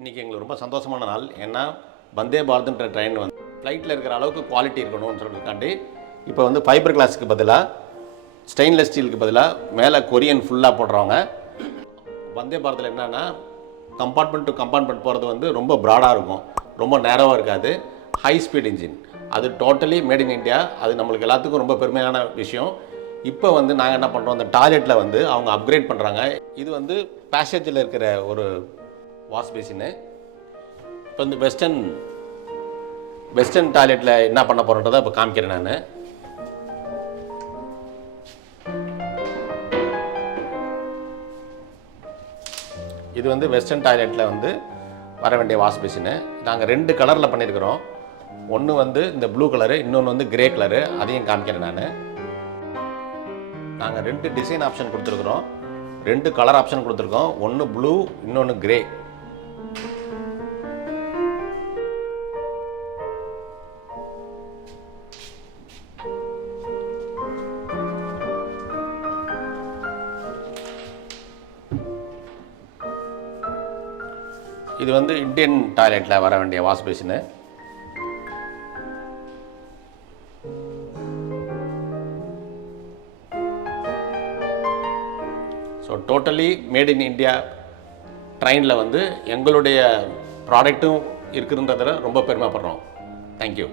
இன்றைக்கி எங்களுக்கு ரொம்ப சந்தோஷமான நாள். ஏன்னா வந்தே பாரத்ன்ற ட்ரெயின் வந்து ஃப்ளைட்டில் இருக்கிற அளவுக்கு குவாலிட்டி இருக்கணும்னு சொல்லியிருக்காண்டி இப்போ வந்து ஃபைபர் கிளாஸுக்கு பதிலாக ஸ்டெயின்லெஸ் ஸ்டீலுக்கு பதிலாக மேலே கொரியன் ஃபுல்லாக போடுறவங்க. வந்தே பாரத்தில் என்னென்னா கம்பார்ட்மெண்ட் டு கம்பார்ட்மெண்ட் போகிறது வந்து ரொம்ப ப்ராடாக இருக்கும், ரொம்ப நேரோவாக இருக்காது. ஹை ஸ்பீட் இன்ஜின், அது டோட்டலி மேட் இன் இந்தியா. அது நம்மளுக்கு எல்லாத்துக்கும் ரொம்ப பெருமையான விஷயம். இப்போ வந்து நாங்கள் என்ன பண்ணுறோம், அந்த டாய்லெட்டில் வந்து அவங்க அப்கிரேட் பண்ணுறாங்க. இது வந்து பேசேஜில் இருக்கிற ஒரு வாஷ் பேசின்னு. இப்போ வந்து வெஸ்டர்ன் டாய்லெட்டில் என்ன பண்ண போகிறோன்றதை இப்போ காமிக்கிறேன் நான். இது வந்து வெஸ்டர்ன் டாய்லெட்டில் வந்து வர வேண்டிய வாஷ் பேசின்னு. நாங்கள் 2 கலரில் பண்ணியிருக்கிறோம். ஒன்று வந்து இந்த ப்ளூ கலரு, இன்னொன்று வந்து கிரே கலரு. அதையும் காமிக்கிறேன் நான். நாங்கள் 2 டிசைன் ஆப்ஷன் கொடுத்துருக்குறோம், 2 கலர் ஆப்ஷன் கொடுத்துருக்கோம். ஒன்று ப்ளூ, இன்னொன்று கிரே. இது வந்து இந்தியன் டாய்லெட்டில் வர வேண்டிய வாஷ் பேசின்னு. So totally made in India ட்ரெயினில் வந்து எங்களுடைய ப்ராடக்ட்டும் இருக்குதுன்றதில் ரொம்ப பெருமைப்படுறோம். தேங்க்யூ.